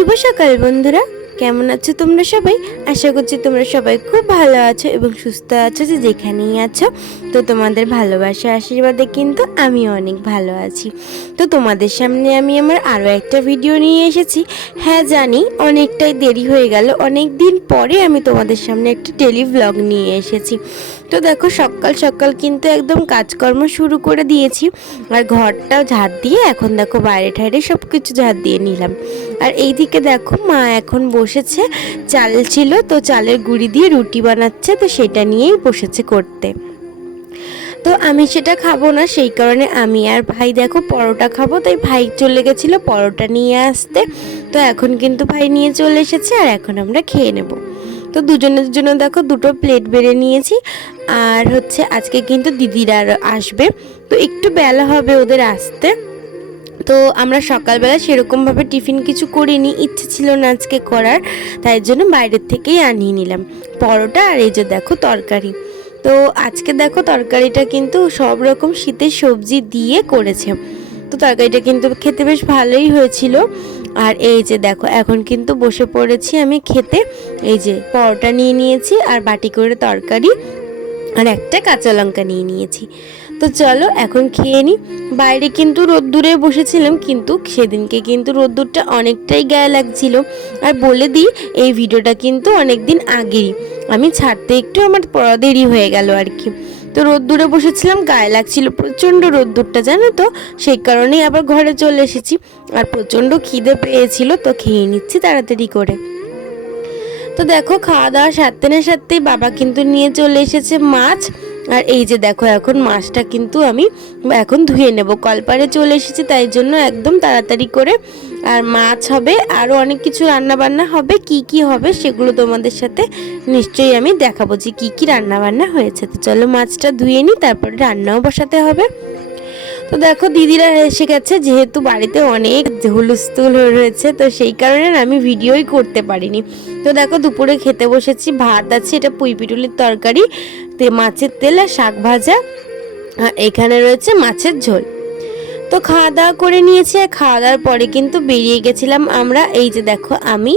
শুভ সকাল বন্ধুরা, কেমন আছো তোমরা সবাই? আশা করছি তোমরা সবাই খুব ভালো আছো এবং সুস্থ আছো, যে যেখানেই আছো। তো তোমাদের ভালোবাসা আশীর্বাদে কিন্তু আমি অনেক ভালো আছি। তো তোমাদের সামনে আমি আমার আরও একটা ভিডিও নিয়ে এসেছি। হ্যাঁ জানি অনেকটাই দেরি হয়ে গেল, অনেক দিন পরে আমি তোমাদের সামনে একটা ডেলি ব্লগ নিয়ে এসেছি। তো দেখো সকাল সকাল কিন্তু একদম কাজকর্ম শুরু করে দিয়েছি, আর ঘরটাও ঝাড় দিয়ে এখন দেখো বাইরে ঠাইরে সব কিছু ঝাড় দিয়ে নিলাম। আর এইদিকে দেখো মা এখন বসেছে, চাল ছিল তো চালের গুঁড়ি দিয়ে রুটি বানাচ্ছে, তো সেটা নিয়েই বসেছে করতে। তো আমি সেটা খাবো না, সেই কারণে আমি আর ভাই দেখো পরোটা খাবো, তাই ভাই চলে গেছিলো পরোটা নিয়ে আসতে। তো এখন কিন্তু ভাই নিয়ে চলে এসেছে আর এখন আমরা খেয়ে নেব। তো দুজনের জন্য দেখো দুটো প্লেট বেড়ে নিয়েছি। আর হচ্ছে আজকে কিন্তু দিদিরা আসবে, তো একটু বেলা হবে ওদের আসতে। তো আমরা সকালবেলা সেরকমভাবে টিফিন কিছু করিনি, ইচ্ছে ছিল না আজকে করার, তাই জন্য বাইরের থেকেই আনিয়ে নিলাম পরোটা। আর এই যে দেখো তরকারি। তো আজকে দেখো তরকারিটা কিন্তু সব রকম শীতের সবজি দিয়ে করেছে, তো তরকারিটা কিন্তু খেতে বেশ ভালোই হয়েছিল। আর এই যে দেখো এখন কিন্তু বসে পড়েছি আমি খেতে। এই যে পরোটা নিয়ে নিয়েছি আর বাটি করে তরকারি আর একটা কাঁচা লঙ্কা নিয়ে নিয়েছি। তো চলো এখন খেয়ে নিই। বাইরে কিন্তু রোদ্দুরে বসেছিলাম, কিন্তু সেদিনকে কিন্তু রোদ্দুরটা অনেকটাই গায়ে লাগছিল। আর বলে দিই এই ভিডিওটা কিন্তু অনেক দিন আগেরই, আমি ছাড়তে একটু আমার দেরি হয়ে গেল আর কি। তো রোদ্দুরে বসেছিলাম, গায়ে লাগছিল প্রচণ্ড রোদ্দুরটা, জানো তো, সেই কারণেই আবার ঘরে চলে এসেছি। আর প্রচণ্ড খিদে পেয়েছিল, তো খেয়ে নিচ্ছি তাড়াতাড়ি করে। তো দেখো খাওয়া দাওয়া সারতে না সারতেই বাবা কিন্তু নিয়ে চলে এসেছে মাছ। আর এই যে দেখো এখন মাছটা কিন্তু আমি এখন ধুয়ে নেব, কলপারে চলে এসেছি তাই জন্য একদম তাড়াতাড়ি করে। আর মাছ হবে, আরও অনেক কিছু রান্না বান্না হবে, কি কি হবে সেগুলো তোমাদের সাথে নিশ্চয়ই আমি দেখাবো যে কি কি রান্না বান্না হয়েছে। তো চলো মাছটা ধুয়ে নিই, তারপরে রান্নাও বসাতে হবে। তো দেখো দিদিরা এসে গেছে, যেহেতু বাড়িতে অনেক হুলস্থুল হয়ে রয়েছে, তো সেই কারণে আমি ভিডিওই করতে পারিনি। তো দেখো দুপুরে খেতে বসেছি, ভাত আছে, এটা পুঁই পিটুলির তরকারি, মাছের তেল আর শাক ভাজা, আর এখানে রয়েছে মাছের ঝোল। তো খাওয়া দাওয়া করে নিয়েছি, আর খাওয়া দাওয়ার পরে কিন্তু বেরিয়ে গেছিলাম আমরা। এই যে দেখো আমি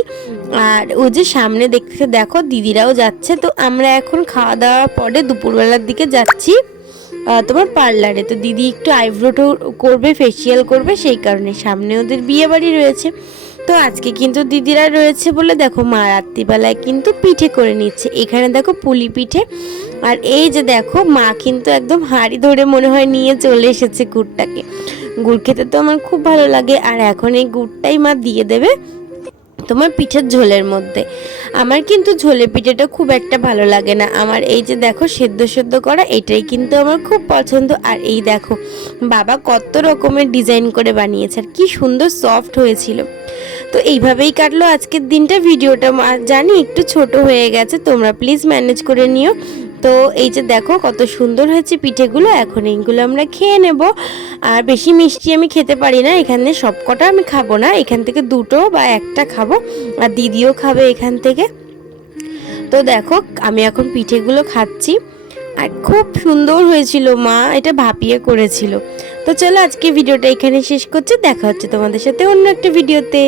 আর ও যে সামনে দেখতে দেখো দিদিরাও যাচ্ছে। তো আমরা এখন খাওয়া দাওয়ার পরে দুপুরবেলার দিকে যাচ্ছি তোমার পার্লারে। তো দিদি একটু আইব্রো করবে, ফেসিয়াল করবে, সেই কারণে সামনে ওদের বিয়ে বাড়ি রয়েছে। তো আজকে কিন্তু দিদিরা রয়েছে বলে দেখো মা রাত্রিবেলায় কিন্তু পিঠে করে নিচ্ছে। এখানে দেখো পুলি পিঠে, আর এই যে দেখো মা কিন্তু একদম হাঁড়ি ধরে মনে হয় নিয়ে চলে এসেছে গুড়টাকে। গুড় খেতে তো আমার খুব ভালো লাগে, আর এখন এই গুড়টাই মা দিয়ে দেবে তোমার পিঠের ঝোলের মধ্যে। আমার কিন্তু ঝোলে পিঠেটা খুব একটা ভালো লাগে না, আমার এই যে দেখো সেদ্ধ সেদ্ধ করা এটাই কিন্তু আমার খুব পছন্দ। আর এই দেখো বাবা কত রকমের ডিজাইন করে বানিয়েছে, আর কি সুন্দর সফট হয়েছিল। তো এইভাবেই কাটলো আজকের দিনটা। ভিডিওটা জানি একটু ছোট হয়ে গেছে, তোমরা প্লিজ ম্যানেজ করে নিও। তো এই যে দেখো কত সুন্দর হয়েছে পিঠেগুলো, এখন এইগুলো আমরা খেয়ে নেব। আর বেশি মিষ্টি আমি খেতে পারি না, এখানে সব কটা আমি খাবো না, এখান থেকে দুটো বা একটা খাবো, আর দিদিও খাবে এখান থেকে। তো দেখো আমি এখন পিঠেগুলো খাচ্ছি, আর খুব সুন্দর হয়েছিল, মা এটা ভাপিয়ে করেছিল। তো চলো আজকে ভিডিওটা এখানে শেষ করছি, দেখা হচ্ছে তোমাদের সাথে অন্য একটা ভিডিওতে।